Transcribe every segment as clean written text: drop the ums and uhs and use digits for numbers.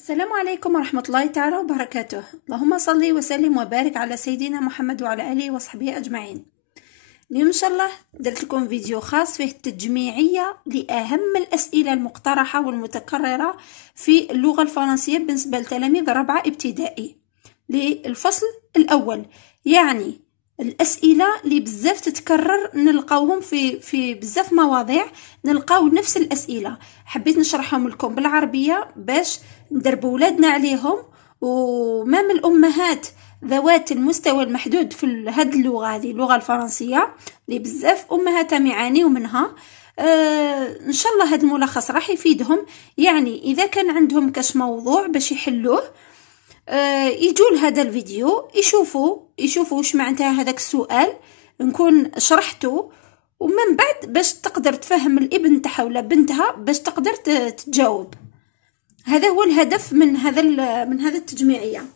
السلام عليكم ورحمة الله تعالى وبركاته. اللهم صل وسلم وبارك على سيدنا محمد وعلى آله وصحبه أجمعين. اليوم إن شاء الله درت لكم فيديو خاص فيه تجميعية لأهم الأسئلة المقترحة والمتكررة في اللغة الفرنسية بالنسبة لتلاميذ رابعة ابتدائي للفصل الأول، يعني الأسئلة اللي بزاف تتكرر نلقاوهم في بزاف مواضيع، نلقاو نفس الأسئلة. حبيت نشرحهم لكم بالعربية باش ندربوا ولادنا عليهم، ومام الأمهات ذوات المستوى المحدود في هذه اللغة، هذه اللغة الفرنسية اللي بزاف أمهاتهم يعانيوا منها. إن شاء الله هذا الملخص راح يفيدهم. يعني إذا كان عندهم كاش موضوع باش يحلوه، يجوا لهذا الفيديو يشوفوا واش معناتها هذاك السؤال، نكون شرحته، ومن بعد باش تقدر تفهم الابن تاعها ولا بنتها باش تقدر تجاوب. هذا هو الهدف من هذا التجميعية،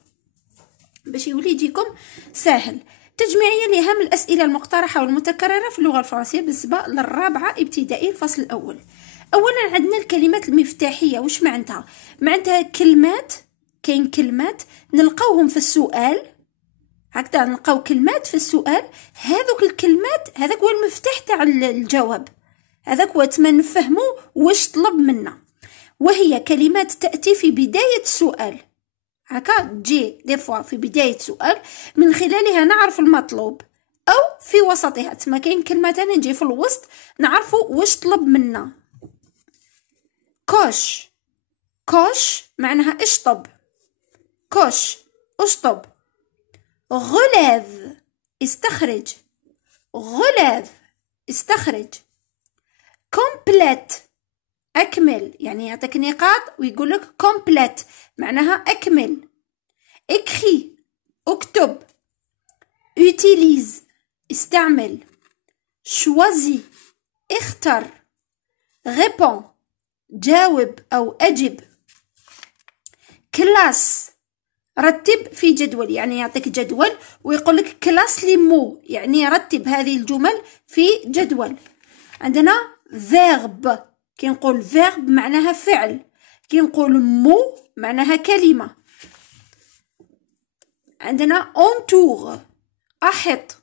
باش يولي يجيكم سهل. تجميعية لأهم الأسئلة المقترحة والمتكررة في اللغة الفرنسية بالنسبة للرابعة ابتدائي الفصل الأول. أولا عندنا الكلمات المفتاحية. واش معناتها كلمات، كاين كلمات نلقاوهم في السؤال، هكذا نلقاو كلمات في السؤال، هذوك الكلمات هذاك هو المفتاح تاع الجواب، هذاك هو تما نفهمو واش طلب منا. وهي كلمات تأتي في بداية السؤال، هكا تجي دي فوا في بداية سؤال من خلالها نعرف المطلوب، أو في وسطها، تما كاين كلمة تانية نجي في الوسط نعرفو واش طلب منا. كوش معناها اشطب، كوش اشطب. غلاف استخرج، غلاف استخرج. كومبليت أكمل، يعني يعطيك نقاط ويقولك كومبليت معناها أكمل. إكري اكتب. utilize استعمل. choisis اختر. répond جاوب أو أجب. كلاس رتب في جدول، يعني يعطيك جدول ويقولك كلاس لي مو، يعني رتب هذه الجمل في جدول. عندنا verb، كي نقول verb معناها فعل، كي نقول مو معناها كلمة. عندنا entour أحط.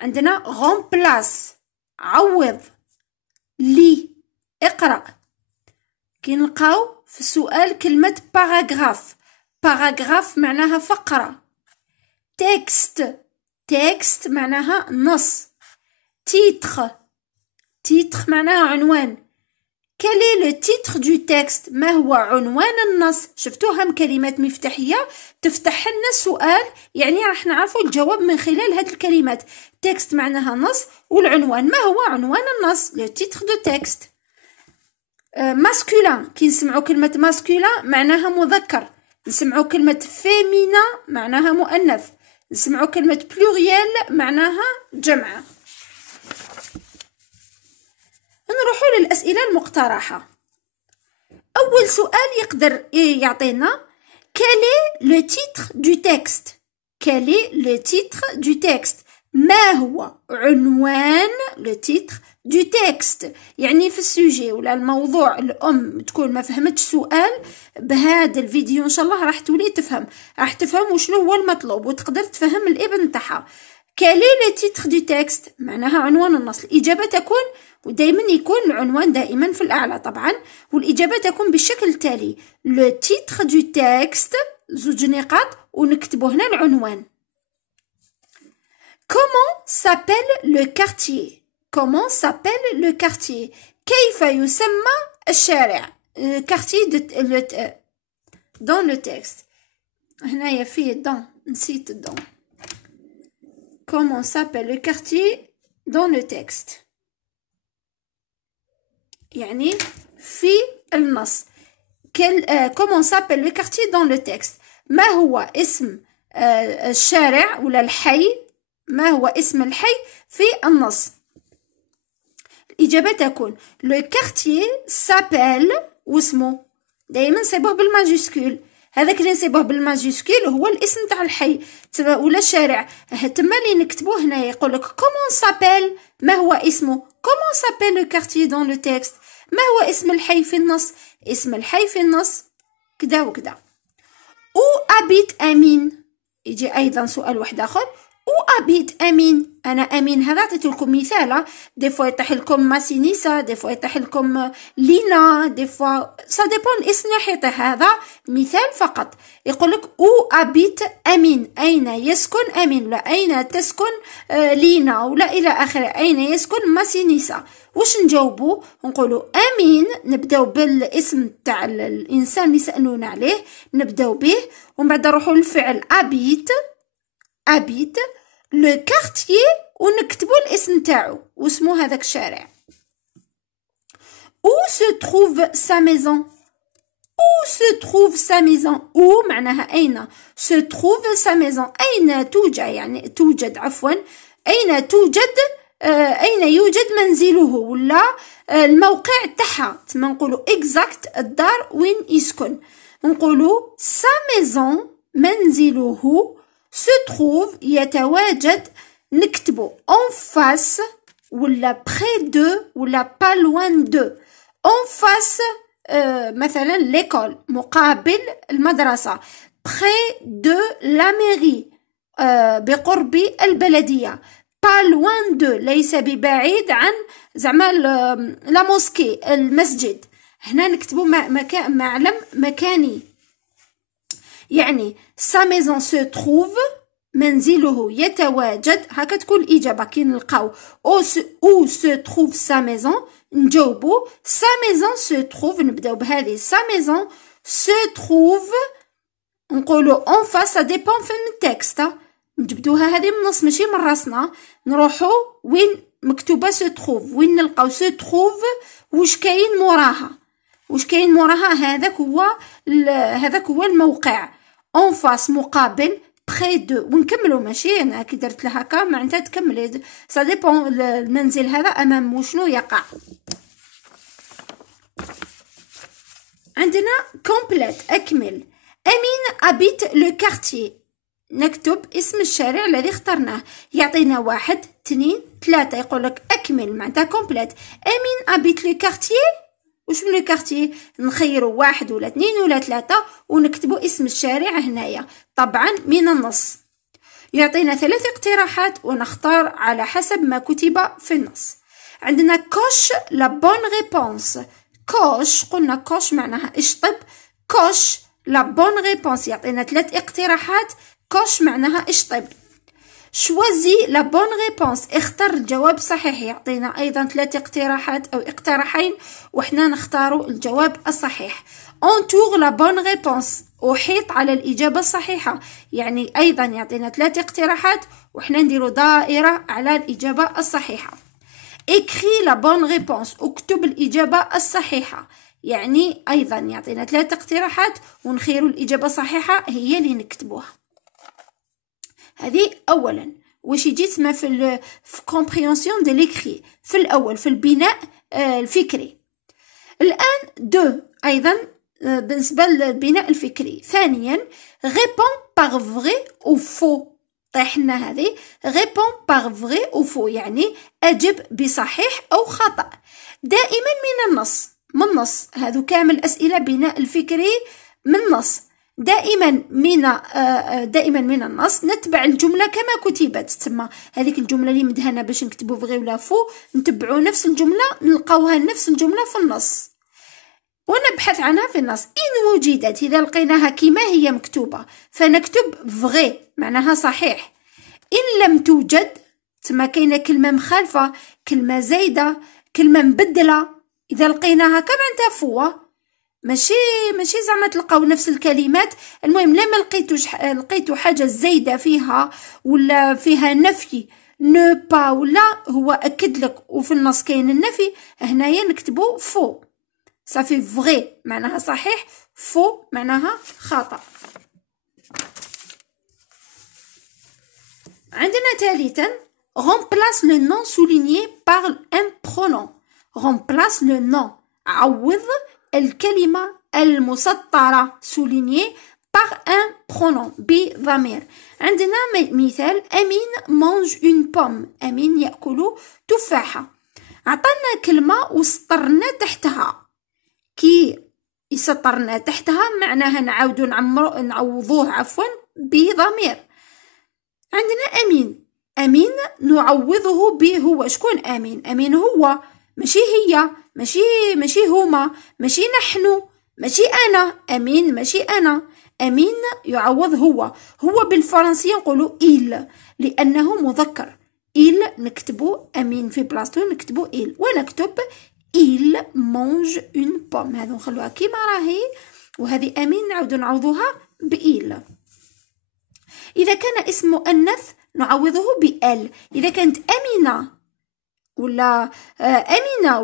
عندنا remplace عوض. لي اقرأ. كي نلقاو في السؤال كلمة باراغراف، باراغراف معناها فقرة. تكست معناها نص. تيتر معناها عنوان. quel est le titre du texte؟ ما هو عنوان النص؟ شفتوهم كلمات مفتاحية تفتح لنا السؤال، يعني راح نعرفوا الجواب من خلال هذه الكلمات. تكست معناها نص، والعنوان ما هو عنوان النص؟ le titre de texte. ماسكولين، كي نسمعوا كلمة ماسكولين معناها مذكر، نسمعوا كلمة فيمينا معناها مؤنث، نسمعوا كلمة بلوريال معناها جمع. نروحوا للأسئلة المقترحة. أول سؤال يقدر يعطينا quel est le titre du texte؟ quel est le titre du texte؟ ما هو عنوان le titre du texte؟ يعني في السوجي ولا الموضوع، الأم تكون ما فهمتش السؤال، بهذا الفيديو إن شاء الله راح تولي تفهم، راح تفهم وشنو هو المطلوب وتقدر تفهم الابن تاعها. quel est le titre du texte؟ معناها عنوان النص. الإجابة تكون، ودائما يكون العنوان دائما في الأعلى طبعا، والإجابة تكون بالشكل التالي: le titre du texte زوج نقاط ونكتبوا هنا العنوان. comment s'appelle le quartier؟ comment s'appelle le quartier؟ كيف يسمى الشارع؟ quartier dans le texte، هنايا فيه dans، نسيت dans. comment s'appelle le quartier dans le texte، يعني في النص. comment s'appelle le quartier dans le texte؟ ما هو اسم الشارع ولا الحي، ما هو اسم الحي في النص؟ الإجابة تكون le quartier s'appelle، واسمه دائما نصيبوه بالماجيسكول، هذاك اللي نصيبوه بالماجيسكول هو الاسم تاع الحي ولا الشارع. تما اللي نكتبوه هنا يقولك comment s'appelle، ما هو اسمه، comment s'appelle le quartier dans le texte، ما هو اسم الحي في النص. اسم الحي في النص كدا وكدا. او ابيت امين، يجي ايضا سؤال واحد اخر، او ابيت امين، انا امين. هذا عطيت لكم مثال، دي فوا يطيح لكم ماسينيسا، دي فوا يطيح لكم لينا، دي فوا سا ديبون الاسم اللي حيطيح. هذا مثال فقط. يقول لك او ابيت امين، اين يسكن امين، ولا اين تسكن لينا، ولا الى اخره، اين يسكن ماسينيسا. واش نجاوبو؟ نقولوا امين، نبداو بالاسم تاع الانسان اللي سالونا عليه، نبداو به، ومن بعد نروحوا للفعل ابيت، ابيت لو كارتيي، ونكتبوا الاسم تاعو واسمو هذاك الشارع. où se trouve sa maison، où se trouve sa maison، où معناها أين، se trouve sa maison أين توجد، يعني توجد عفوا، أين توجد، أين يوجد منزله، ولا الموقع تاعها. تما نقولوا exact الدار وين يسكن، نقولوا sa maison منزله se trouve يتواجد، نكتبوا en face ولا près de ولا pas loin de. en face مثلا l'école مقابل المدرسة، près de la mairie بقرب البلدية، pas loin de ليس ببعيد عن زعما لا موسكي المسجد. هنا نكتبوا معلم مكاني، يعني sa maison se trouve منزله يتواجد، هكا تكون الإجابة كي نلقاو où se trouve sa maison نجاوبو sa maison se trouve، نبداو بهذه sa maison se trouve، نقولو en face. ça dépend فين التكست، نجبدوها هذه من النص ماشي من راسنا، نروحو وين مكتوبة se trouve، وين نلقاو se trouve واش كاين موراها، واش كاين موراها، هذاك هو الموقع. en face مقابل، près de، ونكملوا ماشي انا كي درت لها هكا معناتها تكملي، ça dépend المنزل هذا امام شنو يقع. عندنا complète اكمل، امين habite le quartier، نكتب اسم الشارع الذي اخترناه، يعطينا 1 2 3، يقول لك اكمل معناتها complète. امين habite le quartier، وش من الكارتيه، نخيروا 1 ولا 2 ولا 3 ونكتبوا اسم الشارع هنايا، طبعا من النص. يعطينا 3 اقتراحات ونختار على حسب ما كتب في النص. عندنا كوش لا بون ريبونس، كوش قلنا كوش معناها اشطب، كوش لا بون ريبونس يعطينا 3 اقتراحات، كوش معناها اشطب. شوازي لا بون ريبونس، اختر الجواب الصحيح، يعطينا ايضا 3 اقتراحات او اقتراحين وحنا نختاروا الجواب الصحيح. انتور لا بون ريبونس، احيط على الاجابه الصحيحه، يعني ايضا يعطينا 3 اقتراحات وحنا نديروا دائره على الاجابه الصحيحه. اكري لا بون ريبونس، اكتب الاجابه الصحيحه، يعني ايضا يعطينا 3 اقتراحات ونخيروا الاجابه الصحيحه هي اللي نكتبوها. هذه اولا واش يجي تسمى في كومبريهنسيون دو ليكري، في الاول في البناء الفكري. الان دو ايضا بالنسبه للبناء الفكري. ثانيا ريبون باغ فري او فو، طيحنا هذه ريبون باغ فري او فو، يعني اجب بصحيح او خطا. دائما من النص، من النص، هذو كامل اسئله بناء الفكري من النص. دائما من النص، نتبع الجمله كما كتبت، تسمى هذيك الجمله اللي مدهنه باش نكتبوا فغي ولا فو، نتبعوا نفس الجمله، نلقاوها نفس الجمله في النص ونبحث عنها في النص. ان وجدت، اذا لقيناها كما هي مكتوبه فنكتب فغي معناها صحيح. ان لم توجد، تسمى كاينه كلمه مخالفه، كلمه زايده، كلمه مبدله، اذا لقيناها كما انت فوه، ماشي زعما تلقاو نفس الكلمات. المهم لما لقيتوا حاجه زايده فيها ولا فيها نفي، نو با ولا هو اكد لك وفي النص كاين النفي، هنايا نكتبوا فو، صافي فغي معناها صحيح، فو معناها خطا. عندنا ثالثا remplace le nom souligné par un pronom. remplace le nom، عوض الكلمة المسطرة souligné par un pronom بضمير. عندنا مثال أمين mange une pomme، أمين يأكل تفاحة. عطانا كلمة وسطرنا تحتها، كي يسطرنا تحتها معناها نعوضوه بضمير. عندنا أمين. أمين نعوضه به هو. شكون أمين؟ أمين هو، ماشي هي، ماشي هما، ماشي نحن، ماشي أنا. أمين ماشي أنا. أمين يعوض هو. هو بالفرنسية نقولو إل لأنه مذكر. إل نكتبو أمين في بلاصتو نكتبو إل، ونكتب إل مونج اون بوم. هذو نخلوها كيما راهي، وهذه أمين نعاودو نعوضوها بإل. إذا كان اسم مؤنث نعوضه بأل. إذا كانت أمينة ولا أمينة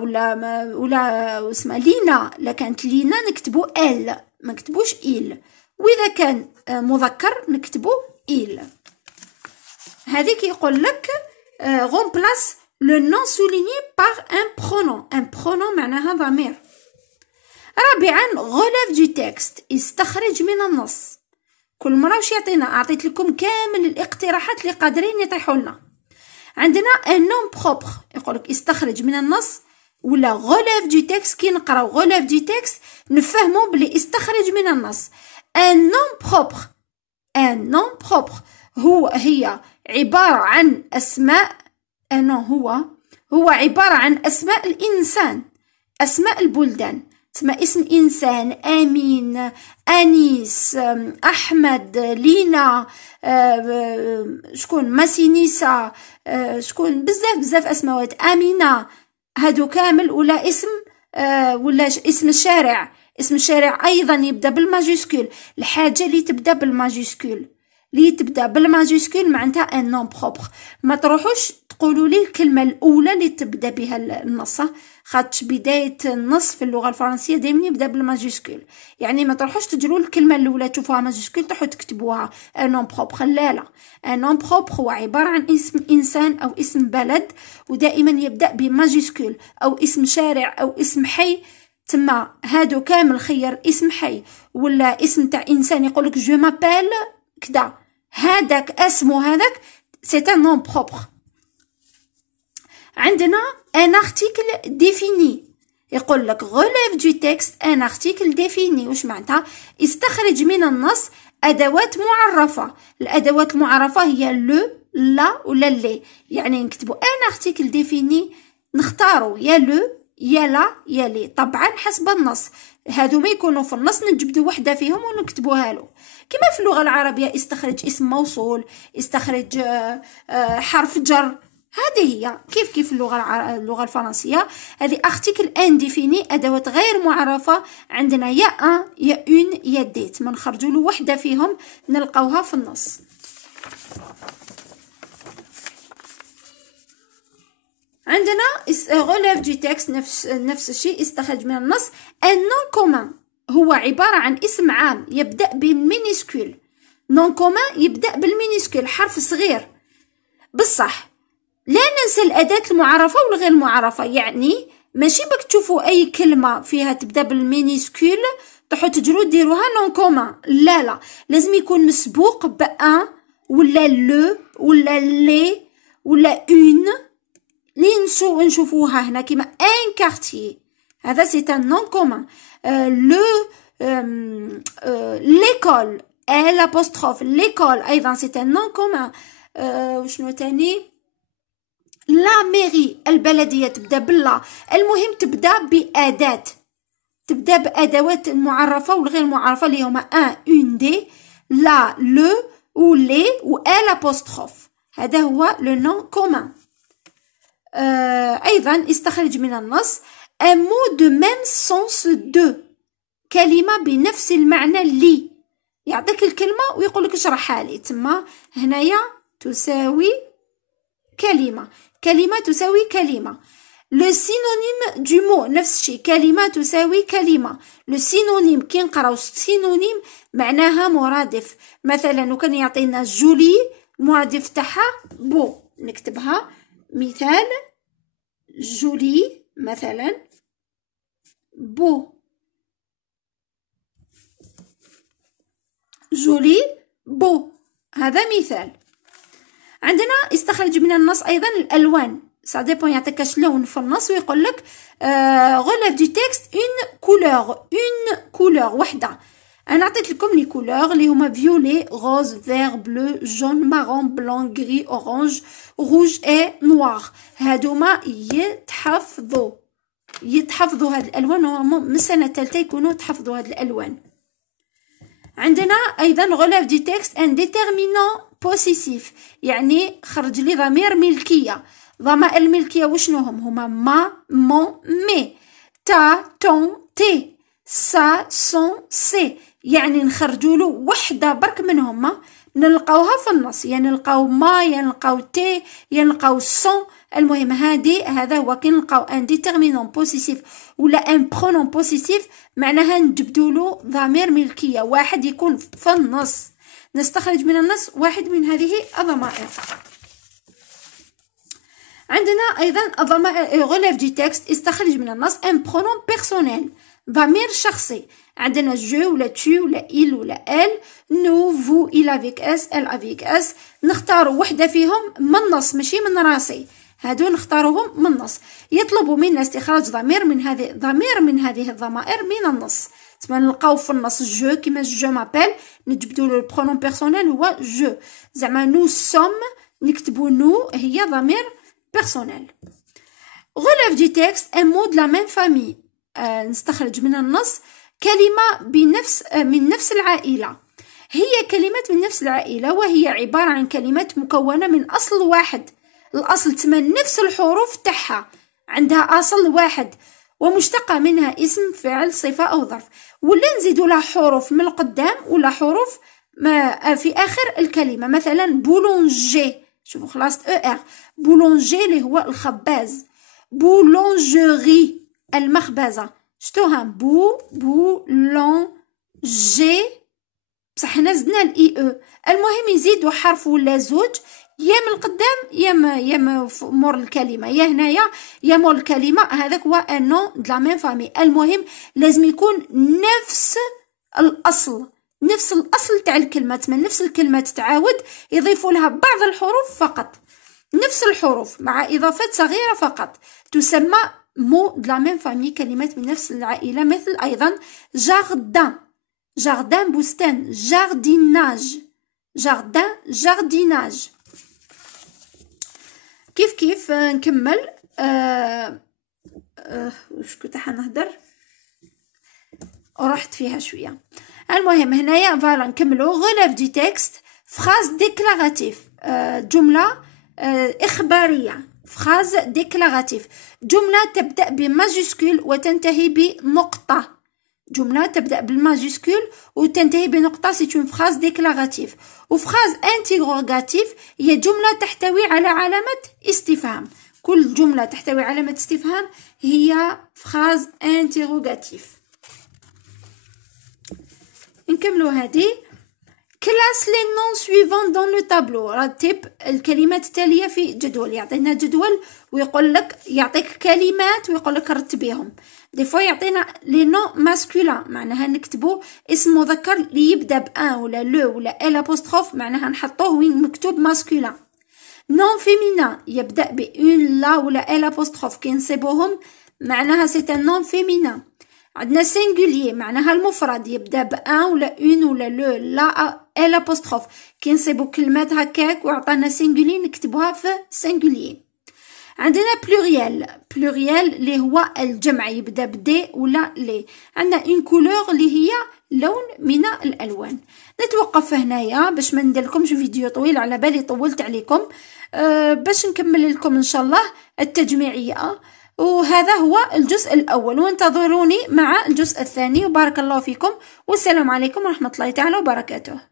ولا اسمها لينا، لا كانت لينا نكتبو أل ما نكتبوش إل. وإذا كان مذكر نكتبو إل. هذه كيقول لك remplace le nom souligné par un pronom. un pronom معناها ضمير. رابعا relève du texte، استخرج من النص. كل مرة واش يعطينا؟ أعطيت لكم كامل الاقتراحات اللي قادرين يطيحوا لنا. عندنا un nom propre، يقولك استخرج من النص، ولا relève du texte. كي نقراو relève du texte نفهمو بلي استخرج من النص. un nom propre، un nom propre هي عبارة عن أسماء. هو عبارة عن أسماء الإنسان، أسماء البلدان. تسمى اسم إنسان أمين، أنيس، أحمد، لينا، شكون ماسينيسا، شكون بزاف أسماوات، أمينة. هادو كامل ولا اسم ولا اسم الشارع. اسم الشارع أيضا يبدأ بالماجيسكول. الحاجة اللي تبدأ بالماجيسكول معناتها ان نون بروبر. ما تروحوش تقولوا لي الكلمه الاولى اللي تبدا بها النص، خاطش بدايه النص في اللغه الفرنسيه دائما يبدا بالماجيسكول. يعني ما تروحوش تجروا الكلمه الاولى تشوفوها ماجيسكول تروحوا تكتبوها ان نون بروبر. لا، ان نون بروبر هو عباره عن اسم انسان او اسم بلد، ودائما يبدا بماجيسكول. او اسم شارع او اسم حي، تما هادو كامل خير اسم حي ولا اسم تاع انسان. يقولك جو مابيل كدا، هذاك اسمو هذاك سي ان نون بروبر. عندنا ان ارتيكل ديفيني، يقول لك غوليف دو تكست ان ارتيكل ديفيني. واش معناتها؟ استخرج من النص ادوات معرفه. الادوات المعرفه هي لو، لا ولا لي. يعني نكتبوا ان ارتيكل ديفيني نختاروا يا لو يا لا يا لي، طبعا حسب النص. هادو ما يكونوا في النص نجبدوا وحده فيهم ونكتبوها له. كما في اللغه العربيه استخرج اسم موصول، استخرج حرف جر. هذه هي كيف اللغه الفرنسيه. هذه ارتيكل انديفيني، ادوات غير معرفه. عندنا يا ان يا اون يا ديت، ما نخرجوا له وحده فيهم نلقاوها في النص. عندنا relève du texte نفس الشيء، استخرج من النص. un nom commun هو عبارة عن اسم عام يبدأ بمينيسكول. nom commun يبدأ بالمينيسكول، حرف صغير. بصح لا ننسى الأداة المعرفة والغير معرفة. يعني ماشي بك تشوفوا أي كلمة فيها تبدأ بالمينيسكول تروحوا تجروا ديروها non commun. لا، لازم يكون مسبوق بأن ولا لو ولا لي ولا اون. لي نشوفوها هنا كيما ان كارتيي، هذا سي ان نون كومون. لو ليكول ال ابوستروف، ليكول ايضا سي ان نون كومون. وشنو تاني؟ لا ميري، البلديه تبدا باللا. المهم تبدا باداه، تبدا بادوات المعرفه والغير معرفه اللي هما ان اون دي، لا لو و لي و ال ابوستروف. هذا هو لو نون كومون. أيضا استخرج من النص un mot de même sens de، كلمة بنفس المعنى لي. يعطيك الكلمة ويقولك اشرحها لي. تما هنايا تساوي كلمة، كلمة تساوي كلمة. لو سينونيم دو مو نفس الشيء، كلمة تساوي كلمة. لو سينونيم كي نقراو سينونيم معناها مرادف. مثلا وكان يعطينا جولي المرادف تاعها بو، نكتبها مثال جولي مثلا بو، جولي بو، هذا مثال. عندنا استخرج من النص أيضا الألوان. سا ديبون يعطيكش لون في النص ويقول لك غوليف دو تكست اون كولور وحده. انا عطيت لكم لي كولور اللي هما فيولي غوز فير بلو جون مارون بلون غري اورانج روج اي نوار. هادوما يتحفظوا هاد الالوان، من السنه الثالثه يكونوا تحفظوا هاد الالوان. عندنا ايضا غلاف دي تكست ان ديتيرمينون بوسيسيف، يعني خرج لي ضمير ملكيه. ضمائر الملكيه وشنو هما ما مون مي تا تون تي سا سون سي، يعني نخرجوا له وحده برك منهم نلقاوها في النص، يعني نلقاو ما، يعني نلقاو تي، يعني نلقاو سون. المهم هذا هو كي نلقاو ان ديتيرمينون بوسيسيف ولا ان برونون بوسيسيف، معناها نجبدوا له ضمير ملكيه واحد يكون في النص، نستخرج من النص واحد من هذه الضمائر. عندنا ايضا الضمائر غلاف دي تكست استخرج من النص ان برونون بيرسونيل، ضمير شخصي. عندنا جو ولا تو ولا إل ولا إل، نو فو إل افيك اس إل افيك اس. نختاروا وحده فيهم من النص ماشي من راسي، هادو نختاروهم من النص. يطلبوا منا استخراج ضمير من هذه الضمائر من النص. تما نلقاو في النص جو كيما جو مابيل، نجبدوا له البرونون بيرسونيل هو جو. زعما نو سوم نكتبوا نو هي ضمير بيرسونيل. غلاف دي تكست ان مو دو لا ميم فامي، نستخرج من النص كلمة من نفس العائلة. هي كلمات من نفس العائلة، وهي عبارة عن كلمات مكونة من أصل واحد. الأصل تما نفس الحروف تاعها، عندها أصل واحد، ومشتقة منها اسم فعل صفة أو ظرف، ولا نزيدوا لها حروف من القدام ولا حروف في آخر الكلمة. مثلا بولونجي، شوفوا خلاص ار، بولونجي اللي هو الخباز، بولونجري المخبزة، شتوها بولونجي بصح حنا زدنا الاي او. المهم يزيدوا حرف ولا زوج، يا من القدام يا مور الكلمه، يا هنايا يا مور الكلمه. هذاك هو انو د لا ميم فامي. المهم لازم يكون نفس الاصل تاع الكلمه، من نفس الكلمه تتعاود، يضيفوا لها بعض الحروف فقط، نفس الحروف مع اضافات صغيره فقط، تسمى مو د لا ميم فامي، كلمات من نفس العائله. مثل ايضا جاردان بستان، جارديناج. كيف نكمل. واش كنت حنهضر ورحت فيها شويه. المهم هنايا فوالا نكملوا. غلاف دي تكست فراز ديكلاراتيف، جمله اخباريه، فراز ديكلاراتيف، جمله تبدا بماجيسكول وتنتهي بنقطه. جمله تبدا بالماجيسكول وتنتهي بنقطه، سي اون فراز ديكلاراتيف. وفراز انتيغروغاتيف هي جمله تحتوي على علامه استفهام. كل جمله تحتوي على علامه استفهام هي فراز انتيغروغاتيف. نكملوا هذه. كلاس لي نون سويفون دون لو تابلو، رتب الكلمات التاليه في جدول. يعطينا جدول ويقول لك، يعطيك كلمات ويقول لك رتبيهم. دي فوا يعطينا لي نون ماسكولين، معناها نكتبوا اسم مذكر اللي يبدا بان ولا لو ولا ال ابوستروف، معناها نحطوه وين مكتوب ماسكولين. نون فيمينان يبدا بان لا ولا ال ابوستروف، كي نصيبوهم معناها سي ان نون فيمينان. عندنا سينغولير معناها المفرد، يبدا بان ولا اون ولا لو لا ال ابوستروف، كي نصيبو كلمات هكاك وعطانا سينغولير نكتبوها في سينغولير. عندنا بلوريال اللي هو الجمع، يبدا بدي ولا لي. عندنا اون كولور اللي هي لون من الالوان. نتوقف هنايا باش ما نديرلكمش فيديو طويل، على بالي طولت عليكم. باش نكمل لكم ان شاء الله التجميعيه. وهذا هو الجزء الأول، وانتظروني مع الجزء الثاني. وبارك الله فيكم، والسلام عليكم ورحمة الله تعالى وبركاته.